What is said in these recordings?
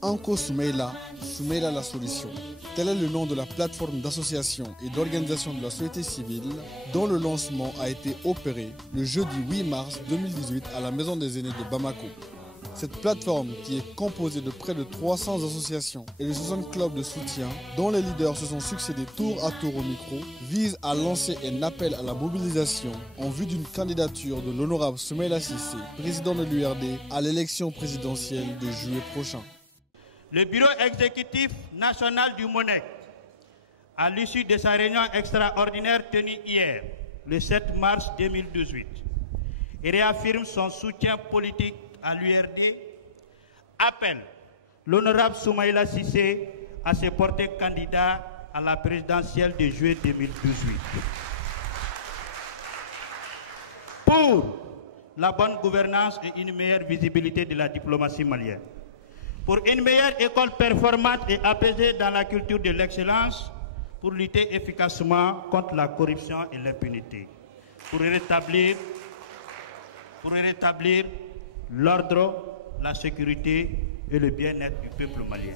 Anko Soumeila, Soumeila la solution. Tel est le nom de la plateforme d'association et d'organisation de la société civile dont le lancement a été opéré le jeudi 8 mars 2018 à la Maison des Aînés de Bamako. Cette plateforme, qui est composée de près de 300 associations et de 60 clubs de soutien, dont les leaders se sont succédés tour à tour au micro, vise à lancer un appel à la mobilisation en vue d'une candidature de l'honorable Soumeila Cissé, président de l'URD, à l'élection présidentielle de juillet prochain. Le bureau exécutif national du MONEC, à l'issue de sa réunion extraordinaire tenue hier, le 7 mars 2018, réaffirme son soutien politique à l'URD, appelle l'honorable Soumeila Cissé à se porter candidat à la présidentielle de juillet 2018. Pour la bonne gouvernance et une meilleure visibilité de la diplomatie malienne. Pour une meilleure école performante et apaisée dans la culture de l'excellence, pour lutter efficacement contre la corruption et l'impunité, pour rétablir l'ordre, la sécurité et le bien-être du peuple malien.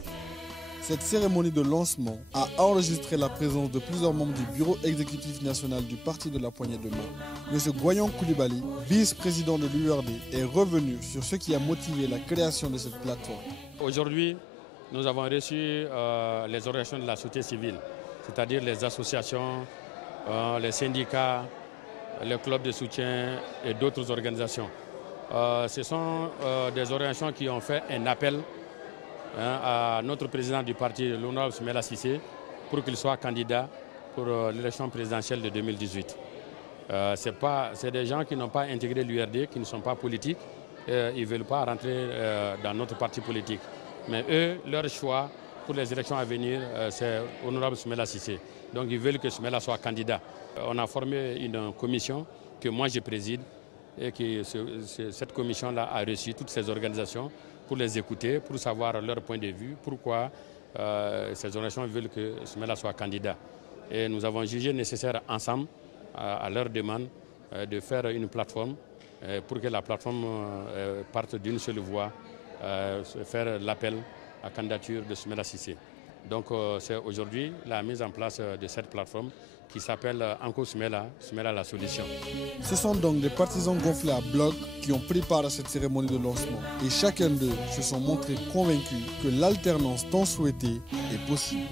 Cette cérémonie de lancement a enregistré la présence de plusieurs membres du bureau exécutif national du Parti de la Poignée de Main. M. Goyon Koulibaly, vice-président de l'URD, est revenu sur ce qui a motivé la création de cette plateforme. Aujourd'hui, nous avons reçu les organisations de la société civile, c'est-à-dire les associations, les syndicats, les clubs de soutien et d'autres organisations. Ce sont des organisations qui ont fait un appel à notre président du parti, l'honorable Soumeila Cissé, pour qu'il soit candidat pour l'élection présidentielle de 2018. C'est des gens qui n'ont pas intégré l'URD, qui ne sont pas politiques. Ils ne veulent pas rentrer dans notre parti politique. Mais eux, leur choix pour les élections à venir, c'est honorable Soumeila Cissé. Donc ils veulent que Soumeila soit candidat. On a formé une commission que moi je préside et que cette commission-là a reçu toutes ces organisations pour les écouter, pour savoir leur point de vue, pourquoi ces organisations veulent que Soumeila soit candidat. Et nous avons jugé nécessaire ensemble, à leur demande, de faire une plateforme pour que la plateforme parte d'une seule voix, faire l'appel à la candidature de Soumeila Cissé. Donc c'est aujourd'hui la mise en place de cette plateforme qui s'appelle Anko Soumeila, Soumeila la solution. Ce sont donc des partisans gonflés à bloc qui ont pris part à cette cérémonie de lancement. Et chacun d'eux se sont montrés convaincus que l'alternance tant souhaitée est possible.